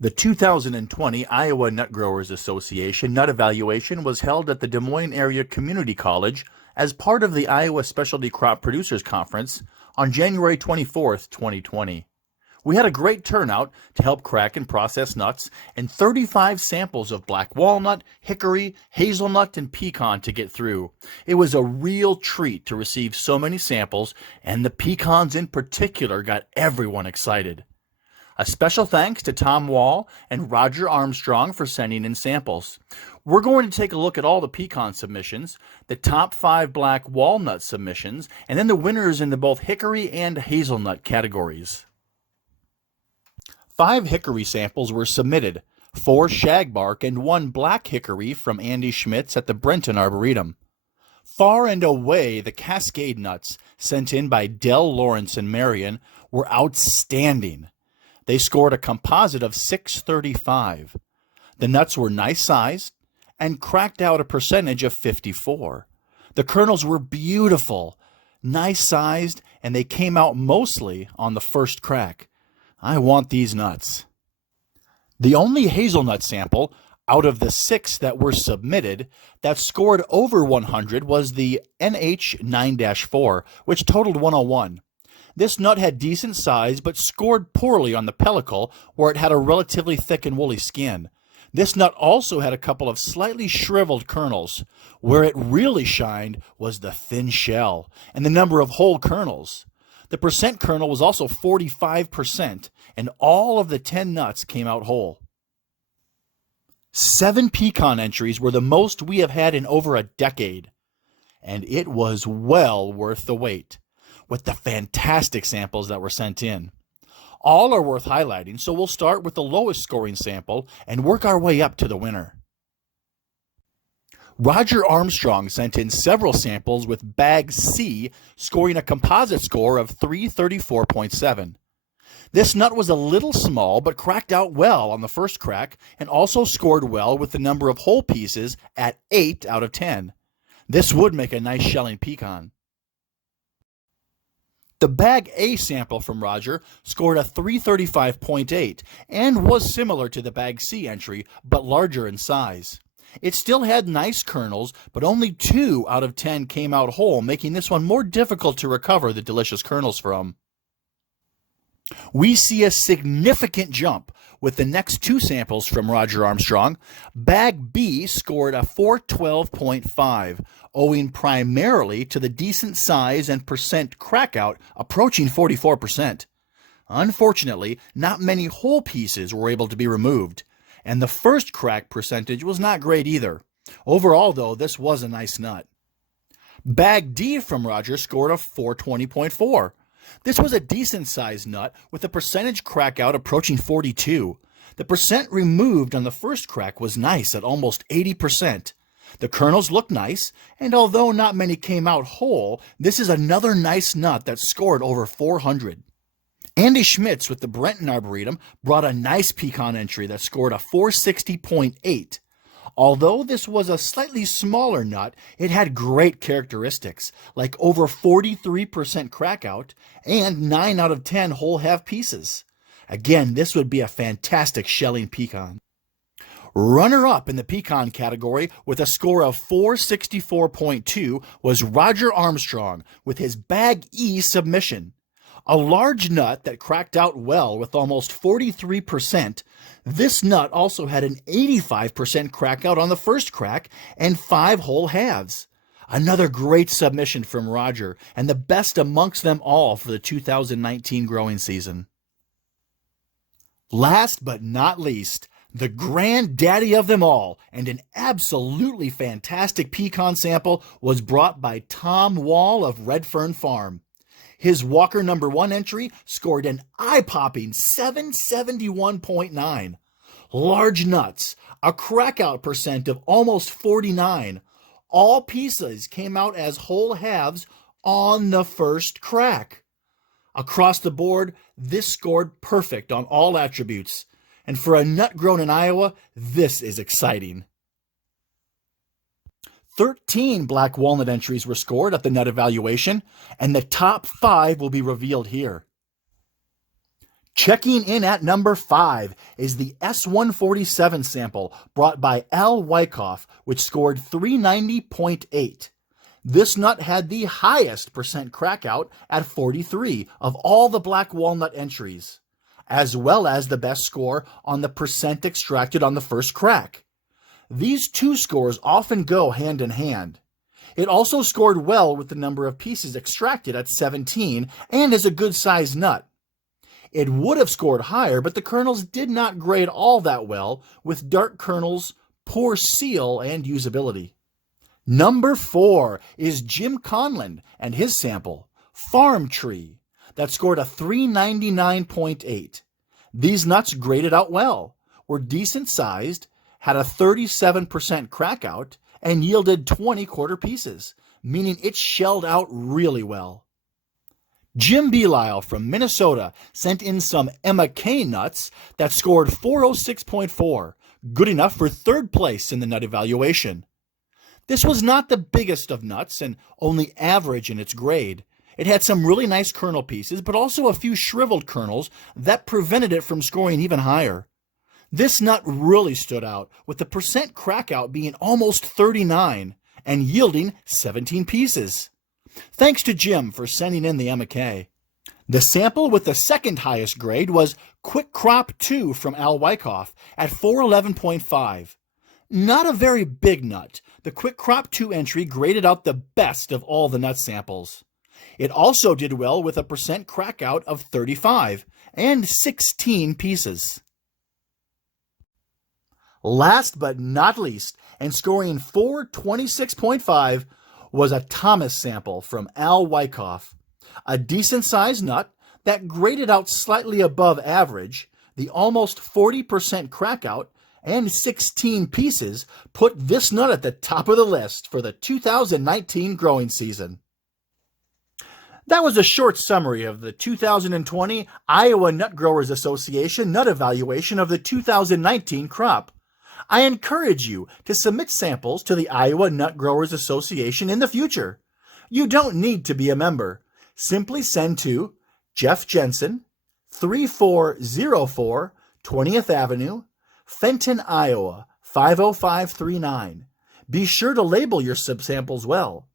The 2020 Iowa Nut Growers Association Nut Evaluation was held at the Des Moines Area Community College as part of the Iowa Specialty Crop Producers Conference on January 24, 2020. We had a great turnout to help crack and process nuts and 35 samples of black walnut, hickory, hazelnut, and pecan to get through. It was a real treat to receive so many samples, and the pecans in particular got everyone excited. A special thanks to Tom Wall and Roger Armstrong for sending in samples. We're going to take a look at all the pecan submissions, the top 5 black walnut submissions, and then the winners in the both hickory and hazelnut categories. 5 hickory samples were submitted, 4 shagbark and 1 black hickory from Andy Schmitz at the Brenton Arboretum. Far and away, the Cascade nuts sent in by Dell Lawrence and Marion were outstanding. They scored a composite of 635. The nuts were nice sized and cracked out a percentage of 54. The kernels were beautiful, nice sized, and they came out mostly on the first crack. I want these nuts. The only hazelnut sample out of the 6 that were submitted that scored over 100 was the NH9-4, which totaled 101. This nut had decent size, but scored poorly on the pellicle, where it had a relatively thick and woolly skin. This nut also had a couple of slightly shriveled kernels. Where it really shined was the thin shell and the number of whole kernels. The percent kernel was also 45%, and all of the 10 nuts came out whole. 7 pecan entries were the most we have had in over a decade, and it was well worth the wait, with the fantastic samples that were sent in. All are worth highlighting, so we'll start with the lowest scoring sample and work our way up to the winner. Roger Armstrong sent in several samples with bag C, scoring a composite score of 334.7. This nut was a little small, but cracked out well on the first crack and also scored well with the number of whole pieces at 8 out of 10. This would make a nice shelling pecan. The bag A sample from Roger scored a 335.8 and was similar to the bag C entry, but larger in size. It still had nice kernels, but only 2 out of 10 came out whole, making this one more difficult to recover the delicious kernels from. We see a significant jump with the next 2 samples from Roger Armstrong. Bag B scored a 412.5, owing primarily to the decent size and percent crackout approaching 44%. Unfortunately, not many whole pieces were able to be removed, and the first crack percentage was not great either. Overall, though, this was a nice nut. Bag D from Roger scored a 420.4. This was a decent-sized nut with a percentage crackout approaching 42. The percent removed on the first crack was nice at almost 80%. The kernels looked nice, and although not many came out whole, this is another nice nut that scored over 400. Andy Schmitz with the Brenton Arboretum brought a nice pecan entry that scored a 460.8. Although this was a slightly smaller nut, it had great characteristics, like over 43% crackout and 9 out of 10 whole half pieces. Again, this would be a fantastic shelling pecan. Runner-up in the pecan category with a score of 464.2 was Roger Armstrong with his Bag E submission. A large nut that cracked out well with almost 43%. This nut also had an 85% crackout on the first crack and 5 whole halves. Another great submission from Roger, and the best amongst them all for the 2019 growing season. Last but not least, the granddaddy of them all, and an absolutely fantastic pecan sample was brought by Tom Wall of Redfern Farm. His Walker No. 1 entry scored an eye-popping 771.9. Large nuts, a crackout percent of almost 49. All pieces came out as whole halves on the first crack. Across the board, this scored perfect on all attributes. And for a nut grown in Iowa, this is exciting. 13 black walnut entries were scored at the nut evaluation, and the top 5 will be revealed here. Checking in at number 5 is the S147 sample brought by Al Wyckoff, which scored 390.8. This nut had the highest percent crackout at 43 of all the black walnut entries, as well as the best score on the percent extracted on the first crack. These two scores often go hand in hand. It also scored well with the number of pieces extracted at 17 and is a good-sized nut. It would have scored higher, but the kernels did not grade all that well, with dark kernels, poor seal, and usability. Number 4 is Jim Conlon and his sample, Farm Tree, that scored a 399.8. These nuts graded out well, were decent sized, had a 37% crackout, and yielded 20 quarter pieces, meaning it shelled out really well. Jim Belisle from Minnesota sent in some Emma K nuts that scored 406.4, good enough for third place in the nut evaluation. This was not the biggest of nuts and only average in its grade. It had some really nice kernel pieces, but also a few shriveled kernels that prevented it from scoring even higher. This nut really stood out, with the percent crackout being almost 39 and yielding 17 pieces. Thanks to Jim for sending in the Emma K. The sample with the second highest grade was Quick Crop 2 from Al Wyckoff at 411.5. Not a very big nut, the Quick Crop 2 entry graded out the best of all the nut samples. It also did well with a percent crackout of 35 and 16 pieces. Last but not least, and scoring 426.5, was a Thomas sample from Al Wyckoff. A decent-sized nut that graded out slightly above average, the almost 40% crackout, and 16 pieces put this nut at the top of the list for the 2019 growing season. That was a short summary of the 2020 Iowa Nut Growers Association Nut Evaluation of the 2019 crop. I encourage you to submit samples to the Iowa Nut Growers Association in the future. You don't need to be a member. Simply send to Jeff Jensen, 3404 20th Avenue, Fenton, Iowa, 50539. Be sure to label your subsamples well.